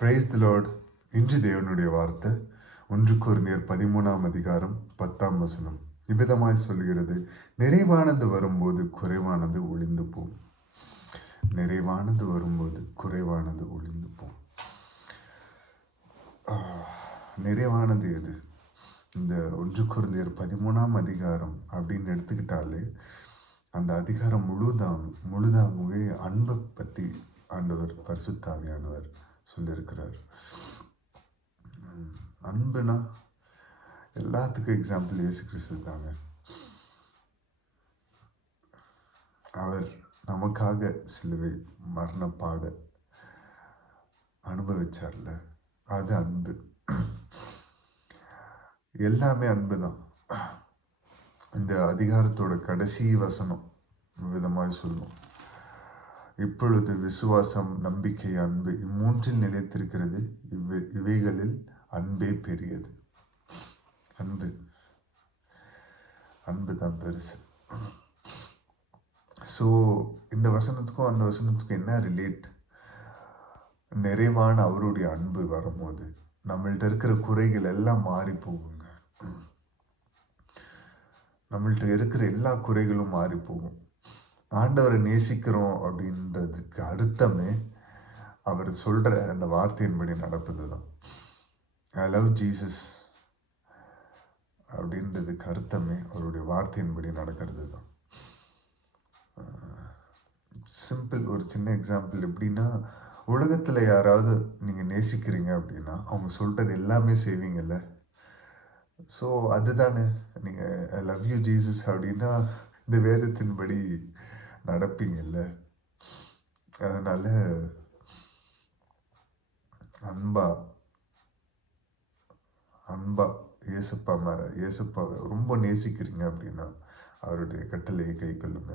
Praise the Lord. இன்று தேவனுடைய வார்த்தை 1 கொரிந்தியர் 13 அதிகாரம் 10 இவ்விதமாய் சொல்கிறது, நிறைவானது வரும்போது குறைவானது ஒளிந்து போம். நிறைவானது வரும்போது குறைவானது ஒளிந்து போம். நிறைவானது எது? இந்த 1 கொரிந்தியர் 13 அப்படின்னு எடுத்துக்கிட்டாலே அந்த அதிகாரம் முழுதாகவே அன்பை பற்றி ஆண்டவர் பரிசுத்த ஆவியானவர் சொல்லியிருக்கிறார். அன்புனா எல்லாத்துக்கும் எக்ஸாம்பிள் இயேசு கிறிஸ்து தாங்க. அவர் நமக்காக சிலுவை மரணப்பாட அனுபவிச்சார்ல, அது அன்பு. எல்லாமே அன்பு தான். இந்த அதிகாரத்தோட கடைசி வசனம் விதமாய் சொல்லும், இப்பொழுது விசுவாசம், நம்பிக்கை, அன்பு இம்மூன்றில் நிலைத்திருக்கிறது, இவைகளில் அன்பே பெரியது. அன்பு தான் பெருசு. ஸோ இந்த வசனத்துக்கும் அந்த வசனத்துக்கும் என்ன ரிலேட்? நிறைவான அவருடைய அன்பு வரும்போது நம்மள்ட்ட இருக்கிற குறைகள் எல்லாம் மாறி போகுங்க. நம்மள்ட்ட இருக்கிற எல்லா குறைகளும் மாறி போகும். ஆண்டவரை நேசிக்கிறோம் அப்படின்றதுக்கு அர்த்தமே அவர் சொல்ற அந்த வார்த்தையின்படி நடப்பது தான். ஐ லவ் ஜீசஸ் அப்படின்றதுக்கு அர்த்தமே அவருடைய வார்த்தையின்படி நடக்கிறது தான். சிம்பிள், ஒரு சின்ன எக்ஸாம்பிள் எப்படின்னா, உலகத்தில் யாராவது நீங்கள் நேசிக்கிறீங்க அப்படின்னா அவங்க சொல்கிறது எல்லாமே செய்வீங்கல்ல. ஸோ அதுதானே நீங்கள் ஐ லவ் யூ ஜீசஸ் அப்படின்னா இந்த வேதத்தின்படி நடப்பீங்கல்ல. அதனால் அன்பா இயேசுப்பா ரொம்ப நேசிக்கிறீங்க அப்படின்னா அவருடைய கட்டளையை கை கொள்ளுங்க.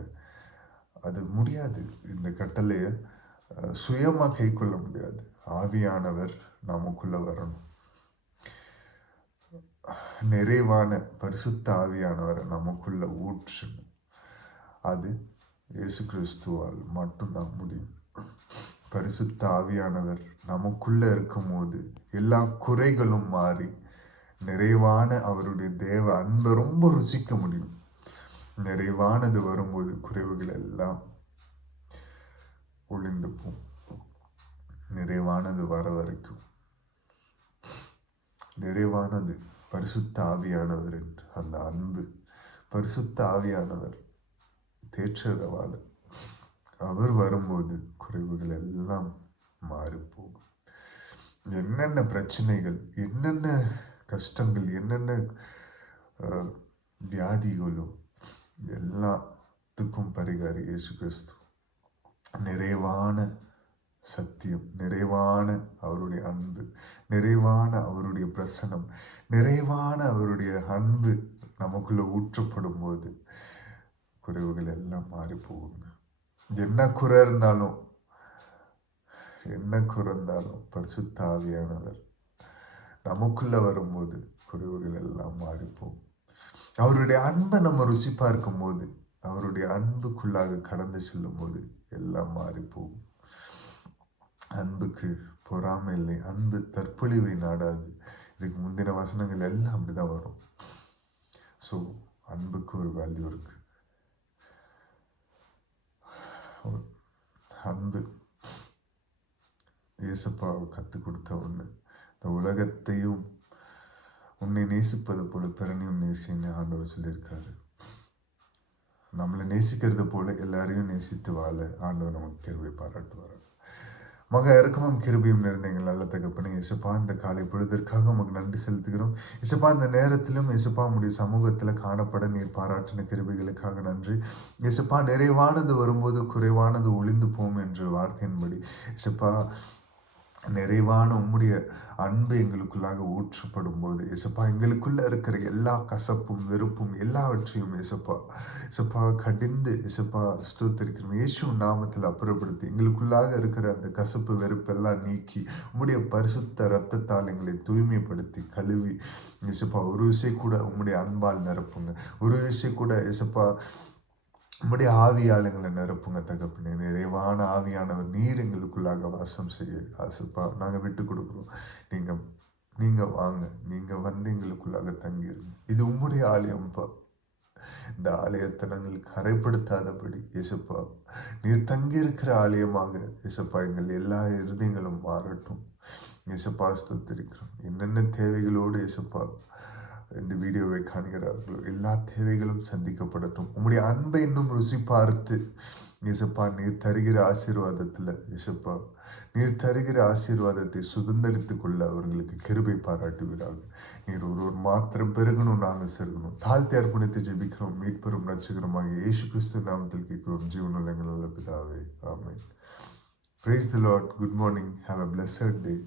அது முடியாது, இந்த கட்டளையை சுயமாக கை கொள்ள முடியாது. ஆவியானவர் நமக்குள்ள வரணும். நிறைவான பரிசுத்த ஆவியானவரை நமக்குள்ள ஊற்றணும். அது இயேசு கிறிஸ்துவால் மட்டும்தான் முடியும். பரிசுத்த ஆவியானவர் நமக்குள்ள இருக்கும் போது எல்லா குறைகளும் மாறி நிறைவான அவருடைய தேவ அன்பை ரொம்ப ருசிக்க முடியும். நிறைவானது வரும்போது குறைவுகள் எல்லாம் ஒளிந்து போகும். நிறைவானது வர வரைக்கும் நிறைவானது பரிசுத்த ஆவியானவர் என்று அந்த அன்பு. பரிசுத்த ஆவியானவர் தேற்றரவாளர். அவர் வரும்போது குறைவுகள் எல்லாம் மாறிப்போகும். என்னென்ன பிரச்சனைகள், என்னென்ன கஷ்டங்கள், என்னென்ன வியாதிகளோ எல்லாத்துக்கும் பரிகாரி இயேசு கிறிஸ்து. நிறைவான சத்தியம், நிறைவான அவருடைய அன்பு, நிறைவான அவருடைய பிரசனம், நிறைவான அவருடைய அன்பு நமக்குள்ள ஊற்றப்படும் போது குறைவுகள் எல்லாம் மாறி போகுங்க. என்ன குறை இருந்தாலும் பரிசுத்த ஆவியானவர் நமக்குள்ள வரும்போது குறைவுகள் எல்லாம் மாறி போகும். அவருடைய அன்பை நம்ம ருசி பார்க்கும் போது, அவருடைய அன்புக்குள்ளாக கடந்து செல்லும் போது எல்லாம் மாறி போகும். அன்புக்கு பொறாமை இல்லை, அன்பு தற்பொழிவை நாடாது. இதுக்கு முந்தின வசனங்கள் எல்லாம் அப்படிதான் வரும். ஸோ அன்புக்கு ஒரு வேல்யூ இருக்கு. அன்பு இயேசுப்பாவை கற்றுக் கொடுத்த ஒன்று. இந்த உலகத்தையும் உன்னை நேசிப்பது போல பிறனையும் நேசின்னு ஆண்டவர் சொல்லியிருக்காரு. நம்மளை நேசிக்கிறது போல எல்லாரையும் நேசித்து வாழ ஆண்டவர் நமக்கு கிருபை பாராட்டுவார். மக இறக்கமும் கிருபையும் நிறைந்த எங்கள் நல்ல தகப்பனே, இயேசுப்பா இந்த காலை பொழுதற்காக உமக்கு நன்றி செலுத்துகிறோம். இயேசுப்பா இந்த நேரத்திலும் இயேசுப்பா உம்முடைய சமூகத்தில் காணப்பட நீர் பாராட்டின கிருபைகளுக்காக நன்றி. இயேசுப்பா நிறைவானது வரும்போது குறைவானது ஒளிந்து போகும் என்ற வார்த்தையின்படி இயேசுப்பா நிறைவான உம்முடைய அன்பு எங்களுக்குள்ளாக ஊற்றப்படும் போது இயேசுப்பா எங்களுக்குள்ள இருக்கிற எல்லா கசப்பும் வெறுப்பும் எல்லாவற்றையும் இயேசுப்பா கடிந்து இயேசுப்பா ஸ்தோத்திரிக்கிறோம். இயேசு நாமத்தில் அப்புறப்படுத்தி எங்களுக்குள்ளாக இருக்கிற அந்த கசப்பு வெறுப்பெல்லாம் நீக்கி உம்முடைய பரிசுத்த இரத்தத்தால் எங்களை தூய்மைப்படுத்தி கழுவி இயேசுப்பா ஒரு விஷயம் கூட உம்முடைய அன்பால் நிரப்புங்க. ஒரு விஷயம் கூட இயேசுப்பா உம்முடைய ஆவியாளங்களை நிரப்புங்க தகப்பனே. நிறைவான ஆவியானவர் நீர் எங்களுக்குள்ளாக வாசம் செய்ய ஆசைப்பா நாங்கள் விட்டு கொடுக்குறோம். நீங்க நீங்க வாங்க, நீங்க வந்து எங்களுக்குள்ளாக தங்கிருங்க. இது உம்முடைய ஆலயம்ப்பா. இந்த ஆலயத்தை நாங்கள் கரைப்படுத்தாதபடி இயேசுப்பா நீர் தங்கியிருக்கிற ஆலயமாக இயேசுப்பா எங்கள் எல்லா இருதயங்களும் மாறட்டும். இயேசுப்பா ஸ்தோத்திரிக்கிறோம். என்னென்ன தேவைகளோடு இயேசுப்பா இந்த வீடியோவை காண்கிறார்களோ எல்லா தேவைகளும் சந்திக்கப்படட்டும். உம்முடைய அன்பை இன்னும் ருசி பார்த்து இயேசுப்பா நீர் தருகிற ஆசீர்வாதத்தில் இயேசுப்பா நீர் தருகிற ஆசீர்வாதத்தை சுதந்திரித்துக் கொள்ள அவர்களுக்கு கிருபை பாராட்டுகிறார்கள். நீர் ஒருவர் மாத்திரம் பெருகணும், நாங்கள் செருகணும். தாழ்த்தி அர்ப்பணித்து ஜெபிக்கிறோம். மீட்பெரும் ரட்சகருமாக இயேசு கிறிஸ்து நாமத்தில் கேட்கிறோம் ஜீவனுள்ள எங்கள் நல்ல பிதாவே. ஆமென். Praise the Lord. Good morning. Have a blessed day.